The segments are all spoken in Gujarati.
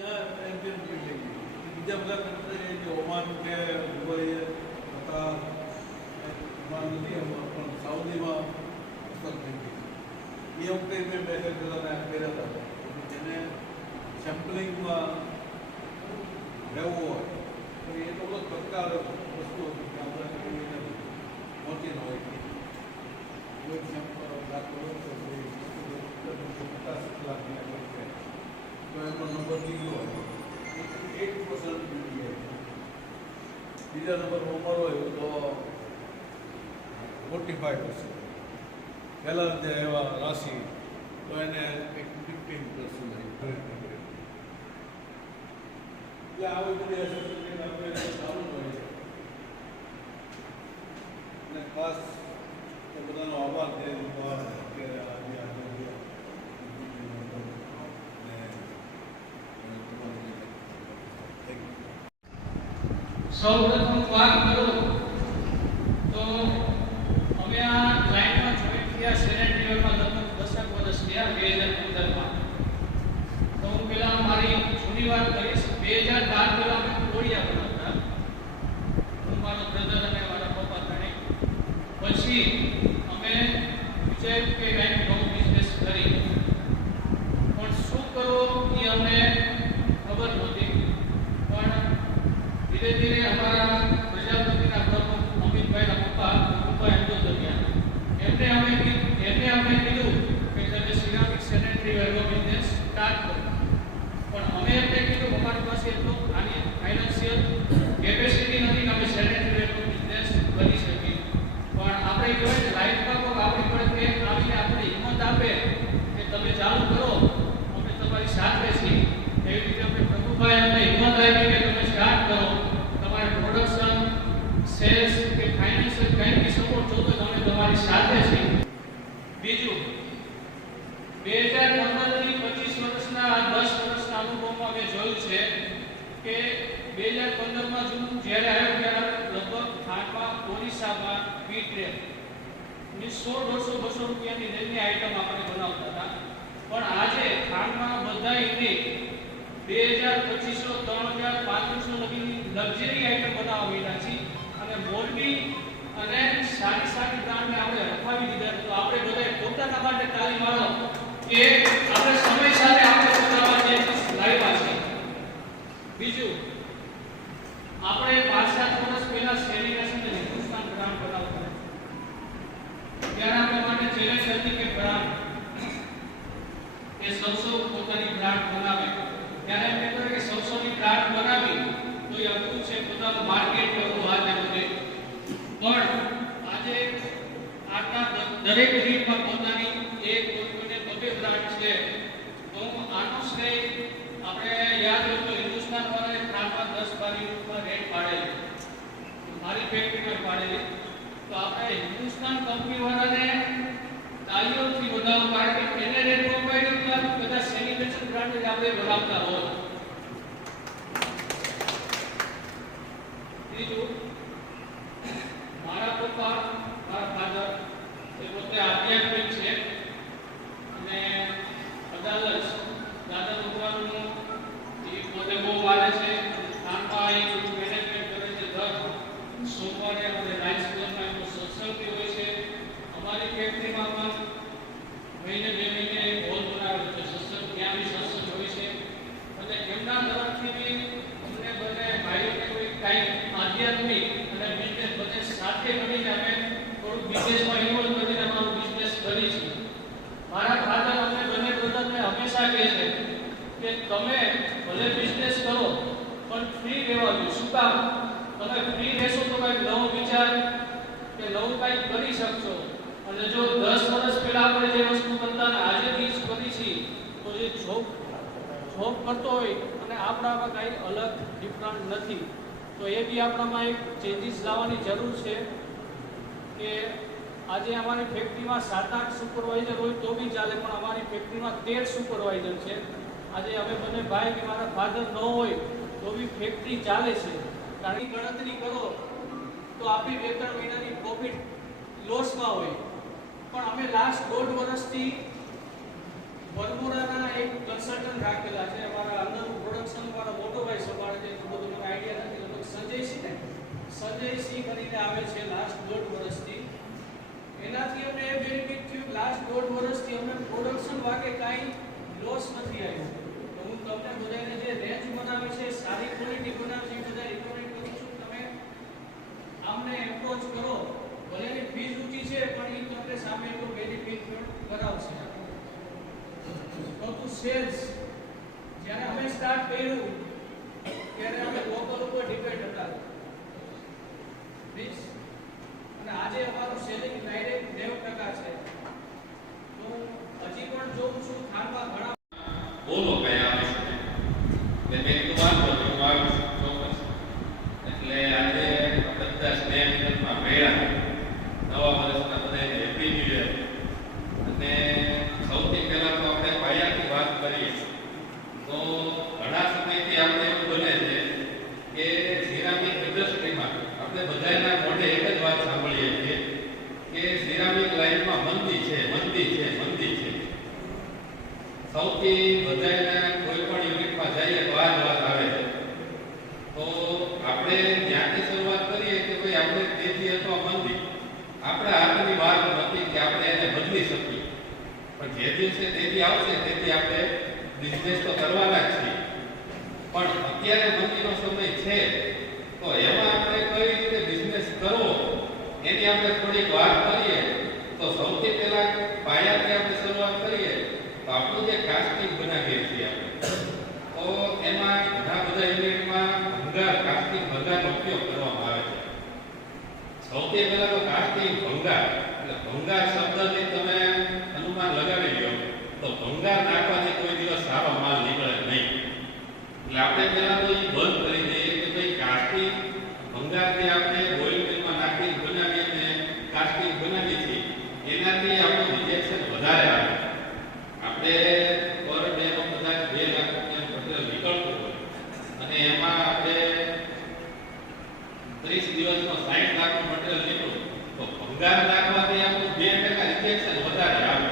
ત્યાં એમપીએમ જોઈ લઈએ. બીજા બધા કન્ટ્રી જે ઓમાન કે દુબઈ હતા ઓમાન નથી પણ સાઉદીમાં પુસ્તક થઈ ગઈ. એ વખતે મેં બે બધાને કર્યા હતા. જેને સેમ્પલિંગમાં રહેવું હોય તો એ તો બધો પ્રકાર વસ્તુ હતી કે આપણે પહોંચી ન હોય કોઈ સેમ્પલ દાખલો 50 લાખની આગળ છે તો એનો નંબર નીકળ્યો હોય 8% ડ્યુટી હોય. બીજા નંબરમાં ઉંમર હોય તો 45%. પહેલાં જે એવા રાશિ તો એને એક 15% એટલે આવી બધી એસેસમેન્ટ આપણે ચાલુ હોય છે. અને ખાસ બધાનો આભાર છે કે સૌપ્રથમ વાત કરું તો અમે આ લાઈનમાં જોઈન થયા સેનેટરીમાં લગભગ 10 વર્ષ થયા 2015માં. તો હું પહેલા મારી જૂની વાત કરીશ. 2012 પહેલા અમે કોડિયા બનાવતા, હું મારો બ્રધર અને મારા પપ્પા ત્રણે. પછી અમે વિચાર્યું કે કંઈક નવો બિઝનેસ કરી, પણ શું કરવો એ અમને ખબર નહોતી. પણ ધીરે ધીરે અમારા પ્રજાપતિના પ્રમુખ અમિતભાઈના પપ્પા એમને અમને કીધું કે તમે સિરામિક સેનેટરી વેરનો બિઝનેસ સ્ટાર્ટ કરો. પણ અમે એમને કીધું અમારી પાસે એટલું આની ફાઇનાન્શિયલ કેપેસિટી નથી કે અમે સેનેટરી વેરનો બિઝનેસ કરી શકીએ. પણ આપણે કહેવાય લાઈફમાં કોઈ આપણી પર આવીને આપણે હિંમત આપે કે તમે ચાલુ કરો, અમે તમારી સાથે છીએ. એવી રીતે અમે પ્રભુભાઈ અમને હિંમત આપી કે તમે સ્ટાર્ટ કરો. તમારે પ્રોડક્શન, સેલ્સ કે ફાઇનાન્શિયલ કંઈ બી સપોર્ટ જોતો તો અમે તમારી સાથે છીએ. બીજું 2015 થી 25 વર્ષના 10 વર્ષના અનુભવમાં મેં જોયું છે કે 2015માં જ્યારે આવ્યો ત્યારે લગભગ ખાંડમાં ઓરિસ્સામાં વીટ રેલ 100, 150, 200 રૂપિયાની રેલની આઈટમ આપણે બનાવતા હતા. પણ આજે ખાંડમાં બધા યુનિટ 2000, 2500, 3000, 3500 લગીની લક્ઝરી આઈટમ બનાવવા માંડ્યા છે. અને મોરબી અને સારી બ્રાન્ડને આપણે રખાવી દીધા. તો આપણે બધાએ પોતાના માટે તાળી મારો કે આપણે સમય સાથે આપણે પોતાના જે લાવ્યા છે. બીજું આપણે 5-7 વર્ષ પહેલા સેલિબ્રેશન અને હિન્દુસ્તાન બ્રાન્ડ બનાવતા. ત્યારે આપણા માટે ચેલેન્જ હતી કે બ્રાન્ડ એ સૌ પોતાની બ્રાન્ડ બનાવે. ત્યારે એમ કહેતો કે સૌની બ્રાન્ડ બનાવી તો એ અઘરું છે, પોતાનું માર્કેટ કરવું આજે બધે. પણ આજે આટલા દરેક રીતમાં પોતાની એક કોઈને બબે બ્રાન્ડ છે. તો આનો શ્રેય આપણે યાદ હોય તો હિન્દુસ્તાન વાળાએ ખાંડમાં 10-12 રૂપિયા રેટ પાડેલી, મારી ફેક્ટરીમાં પાડેલી. તો આપણે હિન્દુસ્તાન કંપની વાળાને તાલીઓથી વધાવો પાડે કે એને રેટ પાડ્યો તો આ બધા સેલિબ્રેશન બ્રાન્ડ જ આપણે બનાવતા હોય. ત્રીજું મારા પપ્પા, મારા ફાધર એ પોતે આધ્યાત્મિક છે અને અદાલત દાદા ભગવાનનું એ પોતે બહુ માને છે. ખાનપા એ મેનેજમેન્ટ કરે છે. દર સોમવારે આપણે લાઈફ સ્કૂલમાં એમનો સત્સંગ હોય છે. અમારી ફેક્ટરીમાં પણ મહિને 2 મહિને એક હોલ બનાવેલો છે સત્સંગ, ત્યાં બી સત્સંગ હોય છે. અને એમના તરફથી બી અમને બંને ભાઈઓને કોઈ કાંઈ આધ્યાત્મિક અને બિઝનેસ બંને સાથે મળીને અમે થોડું બિઝનેસમાં ઇન્વોલ્વ કરીને અમારું બિઝનેસ કરી છે. મારા ફાધર અમને બંને બ્રધરને હંમેશા કહે છે કે તમે ભલે બિઝનેસ કરો પણ ફ્રી રહેવા દો. શું કામ? તમે ફ્રી રહેશો તો કંઈક નવો વિચાર કે નવું કંઈક કરી શકશો. અને જો 10 વર્ષ પહેલા આપણે જે વસ્તુ કરતા ને આજે બી કરી છે તો જે જોબ કરતો હોય અને આપણામાં કંઈ અલગ ડિફરન્ટ નથી. તો એ બી આપણામાં એક ચેન્જીસ લાવવાની જરૂર છે કે આજે અમારી ફેક્ટરીમાં 7-8 સુપરવાઇઝર હોય તો બી ચાલે, પણ અમારી ફેક્ટરીમાં 13 સુપરવાઇઝર છે. આજે અમે બંને ભાઈ કે મારા ફાધર ન હોય તો બી ફેક્ટરી ચાલે છે. કારણ કે ગણતરી કરો તો આપણી 2-3 મહિનાની પ્રોફિટ લોસમાં હોય. પણ અમે લાસ્ટ 1.5 વર્ષથી પરમોરાના એક કન્સલ્ટન્ટ રાખેલા છે, અમારા અંદરનું પ્રોડક્શન મારા મોટો ભાઈ સંભાળે છે, એટલું બધું મને આઈડિયા નથી. લગભગ સંજયસિંહ કરીને આવે છે લાસ્ટ 1.5 વર્ષથી. એનાથી અમને એ બેનિફિટ થયું, લાસ્ટ 1.5 વર્ષથી અમને પ્રોડક્શન વાગે કાંઈ લોસ નથી આવ્યો. તો હું તમને બધાને જે રેન્જ બનાવે છે, સારી ક્વોલિટી બનાવે છે, બધા રિકમેન્ડ કરું છું તમે આમને એપ્રોચ કરો. ભલે એની ફીસ ઊંચી છે પણ એ તમને સામે એટલો બેનિફિટ પણ કરાવશે. તો સેલ્સ જ્યારે અમે સ્ટાર્ટ કર્યું ત્યારે અમે લોકલ ઉપર ડિપેન્ડ હતા મીન્સ, અને આજે અમારું સેલિંગ ડાયરેક્ટ 90% છે. તો હજી પણ જોઉં છું ખાનમાં ઘણા બોલો કઈ આવે છે એટલે મેં તો વાત કરી વાત ચોક્કસ. એટલે આજે બધા સ્નેહમાં મળ્યા, નવા વર્ષના બધાને હેપી ન્યુ યર. અને સૌથી પહેલા તો આપણે પાયાની વાત કરીએ તો ઘણા સમયથી આપણે એવું બને છે કે સિરામિક ઇન્ડસ્ટ્રીમાં આપણે બધાના મોઢે એક જ વાત સાંભળીએ છીએ કે સિરામિક લાઈનમાં મંદી છે, મંદી છે, મંદી છે. સૌથી બધાના કોઈ પણ યુનિટમાં જઈએ તો આ જ વાત આવે છે. તો આપણે ત્યાંથી શરૂઆત કરીએ કે ભાઈ આપણે તેજી અથવા મંદી આપણા હાથની વાત નથી કે આપણે એને બદલી શકીએ, પણ જે દિવસે તેજી આવશે તેથી આપણે બિઝનેસ તો કરવાના જ છીએ. પણ અત્યારે મંદીનો સમય છે તો એમાં આપણે કઈ રીતે બિઝનેસ કરવો એની આપણે થોડીક વાત કરીએ. તો સૌથી પહેલા પાયાથી આપણે શરૂઆત કરીએ તો આપણું જે કાસ્ટિંગ બનાવીએ છીએ આપણે, તો એમાં ઘણા બધા યુનિટમાં ભંગાર કાસ્ટિંગ ભંગારનો ઉપયોગ કરવામાં આવે છે. સૌથી પહેલા તો કાસ્ટિંગ ભંગાર, એટલે ભંગાર શબ્દથી તમે અનુમાન લગાવી લો તો ભંગાર નાખવાથી કોઈ દિવસ સારો માલ નીકળે નહીં. એટલે આપણે પહેલા તો એ બંધ કરી દઈએ કે ભાઈ કાસ્ટિંગ ભંગારથી આપણે ઓઇલ મિલમાં નાખી બનાવીએ ને કાસ્ટિંગ બનાવીએ છીએ એનાથી આપણું રિજેક્શન વધારે આવે. આપણે પર ડેનો કદાચ 2 લાખ રૂપિયાનું મટીરિયલ નીકળતું હોય અને એમાં આપણે 30 દિવસમાં 60 લાખનું મટીરિયલ નીકળ્યું તો ભંગાર નાખવાથી આપણું 2% રિજેક્શન વધારે આવે.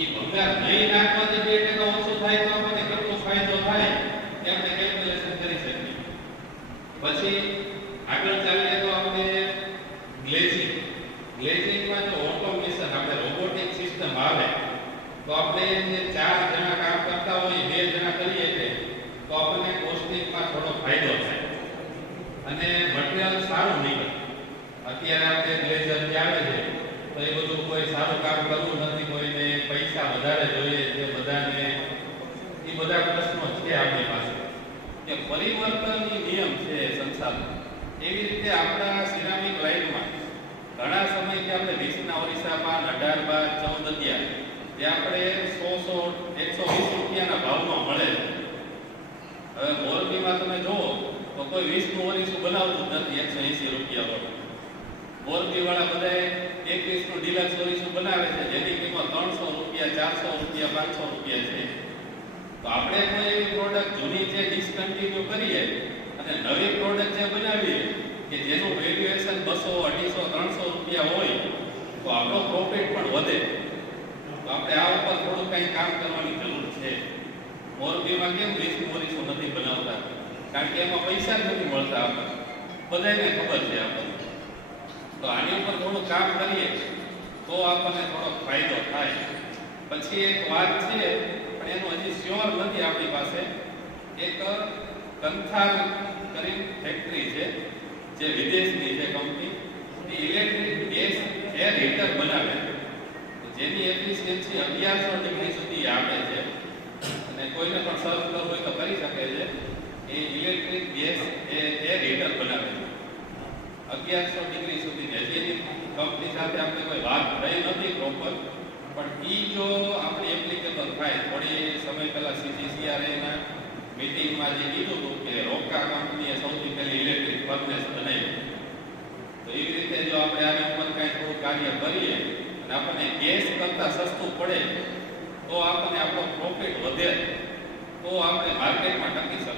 એ ભંગાર નહીં નાખવાથી 2% ઓછું થાય તો આપણને કેટલો ફાયદો થાય એ આપણે કેલ્ક્યુલેશન કરી શકીએ. પછી આગળ ચાલીએ તો આપણે ગ્લેઝિંગ. ગ્લેઝિંગમાં જો ઓટોમેશન આપણે રોબોટિક સિસ્ટમ આવે તો આપણે જે 4 જણા કામ કરતા હોય 2 જણા કરીએ છીએ તો આપણને કોસ્ટિંગમાં થોડો ફાયદો થાય અને મટીરીયલ સારું નીકળે. અત્યારે આપણે ગ્લેઝર જે આવે છે તો એ બધું કોઈ સારું કામ કરવું નથી, કોઈને પૈસા વધારે જોઈએ છે, બધાને એ બધા પ્રશ્નો છે આપણી પાસે કે પરિવર્તનની નિયમ છે સંસારમાં. એવી રીતે આપણા સિરામિક લાઈનમાં ઘણા સમયથી આપણે 20ના ઓરિસ્સામાં 18 બાર 14 11 જે આપણે 100 120 રૂપિયાના ભાવમાં મળે છે. હવે મોરબીમાં તમે જુઓ તો કોઈ 20નું ઓરિસ્સું બનાવતું જ નથી 180 રૂપિયા વાળું. મોરબી વાળા બધાએ 21નું ડિલક્સ ઓરિસ્સું બનાવે છે જેની કિંમત 300 રૂપિયા 400 રૂપિયા 500 રૂપિયા છે. તો આપણે કોઈ એવી પ્રોડક્ટ જૂની જે ડિસકન્ટિન્યુ કરીએ અને નવી પ્રોડક્ટ જે બનાવીએ કે જેનું વેલ્યુએશન 200 250 300 રૂપિયા હોય તો આપણો પ્રોફિટ પણ વધે. તો આપણે આ ઉપર થોડું કંઈ કામ કરવાની જરૂર છે. મોરબીમાં કેમ 20નું ઓરિસ્સું નથી બનાવતા? કારણ કે એમાં પૈસા જ નથી મળતા આપણને, બધાને ખબર છે આપણને. તો આની ઉપર થોડું કામ કરીએ તો આપણને થોડો ફાયદો થાય. પછી એક વાત છે પણ એનું હજી શ્યોર નથી આપણી પાસે, એક કંથાર કરીને ફેક્ટરી છે જે વિદેશની છે કંપની, એ ઇલેક્ટ્રિક ગેસ એર હીટર બનાવે છે જેની એફિશિયન્સી 1100 ડિગ્રી સુધી આપે છે અને કોઈને પણ સર્ચ કરવું હોય તો કરી શકે છે. એ ઇલેક્ટ્રિક ગેસ એર હીટર બનાવે છે 1100 ડિગ્રી સુધી. હજી કંપની સાથે આપણે કોઈ વાત થઈ નથી પ્રોપર, પણ એ જો આપણી એપ્લિકેબલ થાય. થોડી સમય પહેલા CGCRA ના મીટિંગમાં જે કીધું હતું કે રોકા કંપનીએ સૌથી પહેલી ઇલેક્ટ્રિક ફર્નેસ બનાવી, તો એવી રીતે જો આપણે આના ઉપર કાંઈ થોડું કાર્ય કરીએ અને આપણને ગેસ કરતાં સસ્તું પડે તો આપણને આપણો પ્રોફિટ વધે તો આપણે માર્કેટમાં ટકી શકીએ.